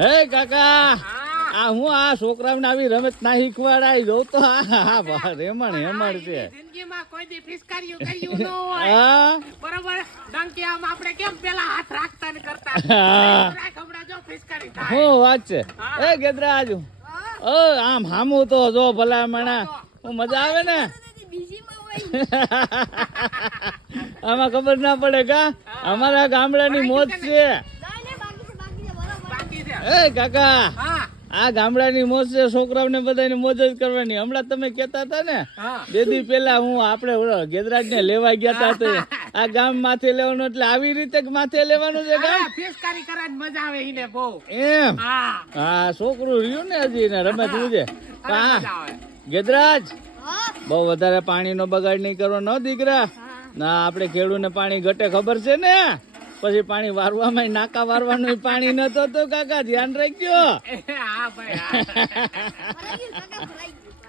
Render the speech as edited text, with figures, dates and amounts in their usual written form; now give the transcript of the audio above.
હે કાકા આ હું આ છોકરાઓને આવી રમત ના શીખવાડાય જોઉં તો રેમણ હેમણ છે જિંદગીમાં કોઈ દી ફિસ્કારીઓ કર્યું ન હોય હા બરોબર ડંકીયામાં આપણે કેમ પેલા હાથ રાખતા ને કરતા હા. હમણાં જો ફિસ્કારી થાય શું વાત છે એ ગેદરાજ આમ હામું તો જો ભલા મણા હું મજા આવે ને આમાં ખબર ના પડે કા અમારા ગામડાની મોજ છે બાકી છે એ કાકા હા આ ગામડાની મોજ છે છોકરાઓને બધાને મોજ જ કરવાની હમણાં તમે કેતા હતા ને હા બે દી પેલા હું આપણે ગેદરાજ ને લેવા ગયા તા તો આ ગામ માથે લેવાનું એટલે આવી રીતે માથે લેવાનું છે ગામ ફિસ્કારી કરવાની મજા આવે ઈને બહુ એમ હા હા છોકરું રહ્યું ને હજી ને રમે તું છે અરે હા મજા આવે ગેદરાજ બહુ વધારે પાણીનો બગાડ નહીં કરવો ન દીકરા ના આપણે ખેડૂને પાણી ઘટે ખબર છે ને પછી પાણી વારવામાં નાકા વારવાનું પાણી નતો તો કાકા ધ્યાન રાખજો હા ભાઈ હા